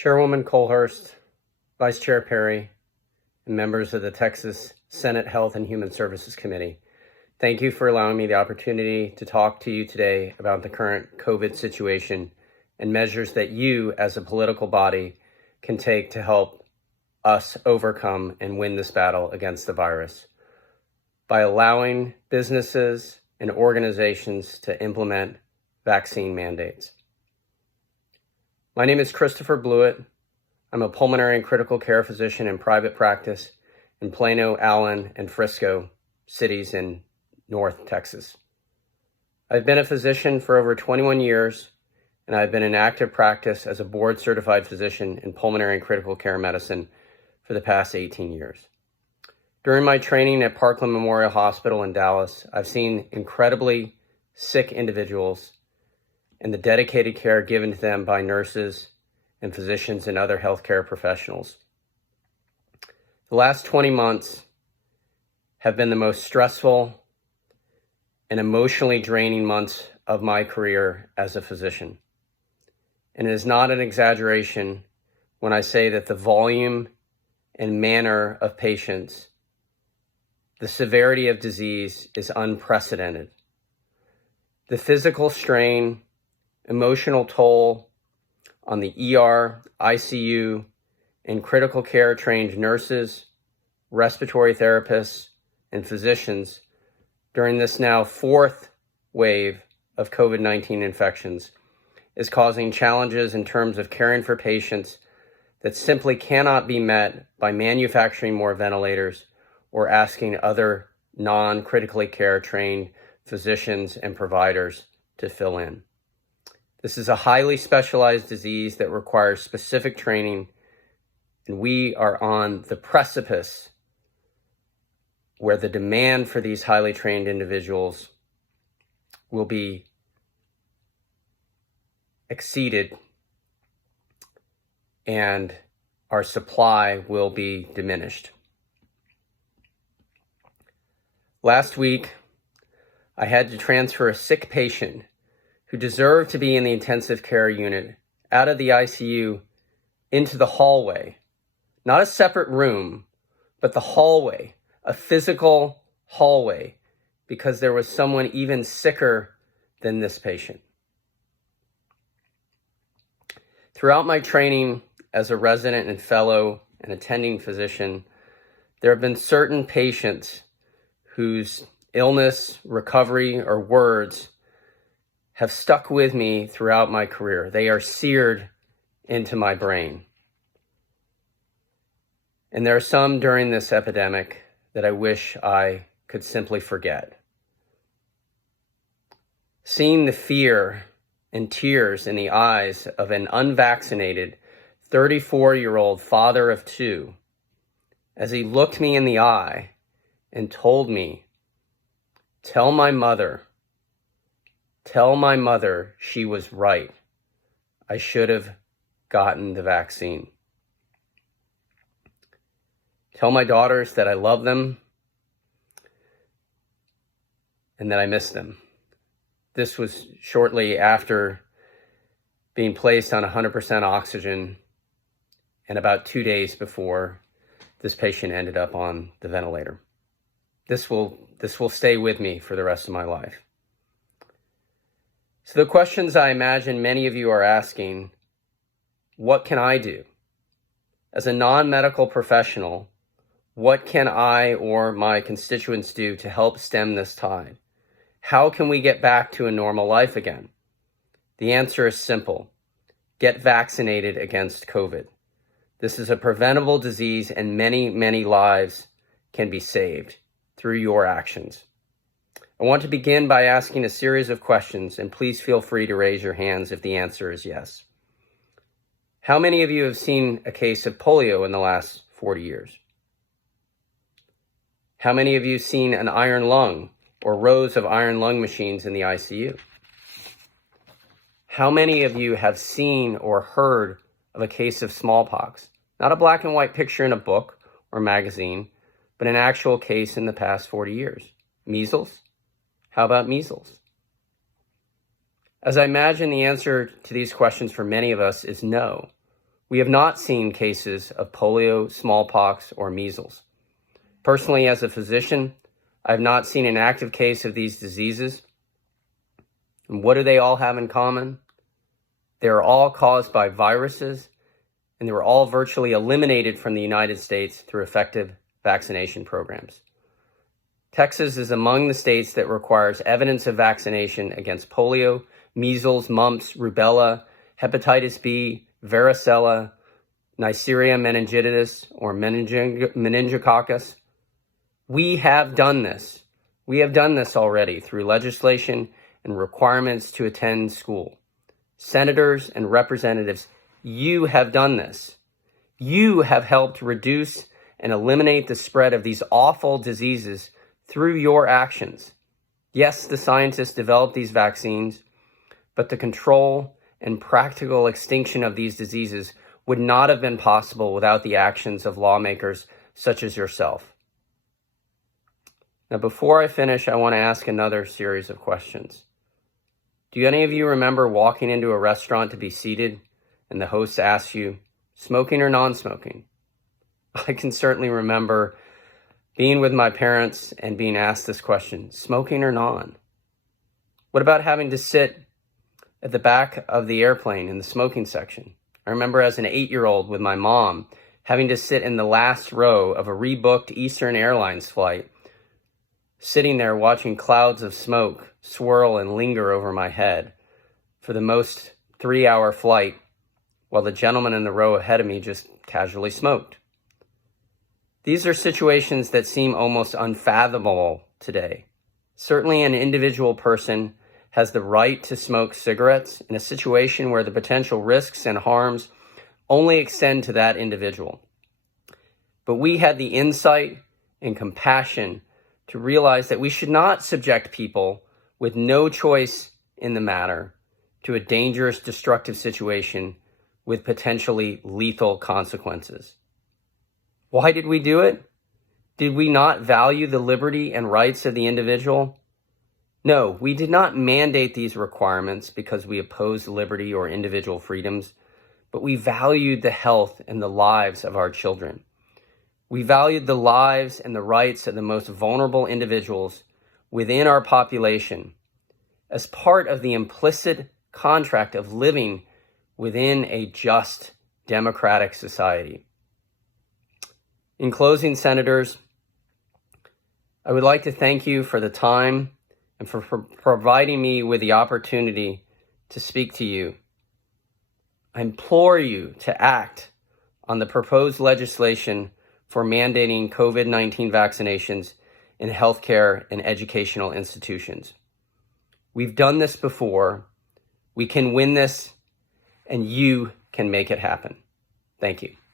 Chairwoman Colhurst, Vice Chair Perry, and members of the Texas Senate Health and Human Services Committee, thank you for allowing me the opportunity to talk to you today about the current COVID situation and measures that you as a political body can take to help us overcome and win this battle against the virus by allowing businesses and organizations to implement vaccine mandates. My name is Christopher Blewett. I'm a pulmonary and critical care physician in private practice in Plano, Allen, and Frisco cities in North Texas. I've been a physician for over 21 years, and I've been in active practice as a board-certified physician in pulmonary and critical care medicine for the past 18 years. During my training at Parkland Memorial Hospital in Dallas, I've seen incredibly sick individuals and the dedicated care given to them by nurses and physicians and other healthcare professionals. The last 20 months have been the most stressful and emotionally draining months of my career as a physician. And it is not an exaggeration when I say that the volume and manner of patients, the severity of disease is unprecedented. The physical strain, emotional toll on the ER, ICU, and critical care trained nurses, respiratory therapists, and physicians during this now fourth wave of COVID-19 infections is causing challenges in terms of caring for patients that simply cannot be met by manufacturing more ventilators or asking other non-critically care trained physicians and providers to fill in. This is a highly specialized disease that requires specific training, and we are on the precipice where the demand for these highly trained individuals will be exceeded and our supply will be diminished. Last week, I had to transfer a sick patient who deserved to be in the intensive care unit out of the ICU into the hallway, not a separate room, but the hallway, a physical hallway, because there was someone even sicker than this patient. Throughout my training as a resident and fellow and attending physician, there have been certain patients whose illness, recovery, or words have stuck with me throughout my career. They are seared into my brain. And there are some during this epidemic that I wish I could simply forget. Seeing the fear and tears in the eyes of an unvaccinated 34-year-old father of two as he looked me in the eye and told me, tell my mother she was right. I should have gotten the vaccine. Tell my daughters that I love them and that I miss them. This was shortly after being placed on 100% oxygen and about 2 days before this patient ended up on the ventilator. This will stay with me for the rest of my life. So the questions I imagine many of you are asking, what can I do? As a non-medical professional, what can I or my constituents do to help stem this tide? How can we get back to a normal life again? The answer is simple. Get vaccinated against COVID. This is a preventable disease and many, many lives can be saved through your actions. I want to begin by asking a series of questions, and please feel free to raise your hands if the answer is yes. How many of you have seen a case of polio in the last 40 years? How many of you have seen an iron lung or rows of iron lung machines in the ICU? How many of you have seen or heard of a case of smallpox? Not a black and white picture in a book or magazine, but an actual case in the past 40 years. Measles? How about measles? As I imagine the answer to these questions for many of us is no. We have not seen cases of polio, smallpox, or measles. Personally, as a physician, I have not seen an active case of these diseases. And what do they all have in common? They are all caused by viruses, and they were all virtually eliminated from the United States through effective vaccination programs. Texas is among the states that requires evidence of vaccination against polio, measles, mumps, rubella, hepatitis B, varicella, Neisseria meningitidis, or meningococcus. We have done this. We have done this already through legislation and requirements to attend school. Senators and representatives, you have done this. You have helped reduce and eliminate the spread of these awful diseases through your actions. Yes, the scientists developed these vaccines, but the control and practical extinction of these diseases would not have been possible without the actions of lawmakers such as yourself. Now, before I finish, I want to ask another series of questions. Do any of you remember walking into a restaurant to be seated and the host asks you, smoking or non-smoking? I can certainly remember being with my parents and being asked this question, smoking or non? What about having to sit at the back of the airplane in the smoking section? I remember as an 8-year-old with my mom having to sit in the last row of a rebooked Eastern Airlines flight, sitting there watching clouds of smoke swirl and linger over my head for the most 3-hour flight while the gentleman in the row ahead of me just casually smoked. These are situations that seem almost unfathomable today. Certainly an individual person has the right to smoke cigarettes in a situation where the potential risks and harms only extend to that individual. But we had the insight and compassion to realize that we should not subject people with no choice in the matter to a dangerous, destructive situation with potentially lethal consequences. Why did we do it? Did we not value the liberty and rights of the individual? No, we did not mandate these requirements because we opposed liberty or individual freedoms, but we valued the health and the lives of our children. We valued the lives and the rights of the most vulnerable individuals within our population as part of the implicit contract of living within a just, democratic society. In closing, Senators, I would like to thank you for the time and for providing me with the opportunity to speak to you. I implore you to act on the proposed legislation for mandating COVID-19 vaccinations in healthcare and educational institutions. We've done this before. We can win this, and you can make it happen. Thank you.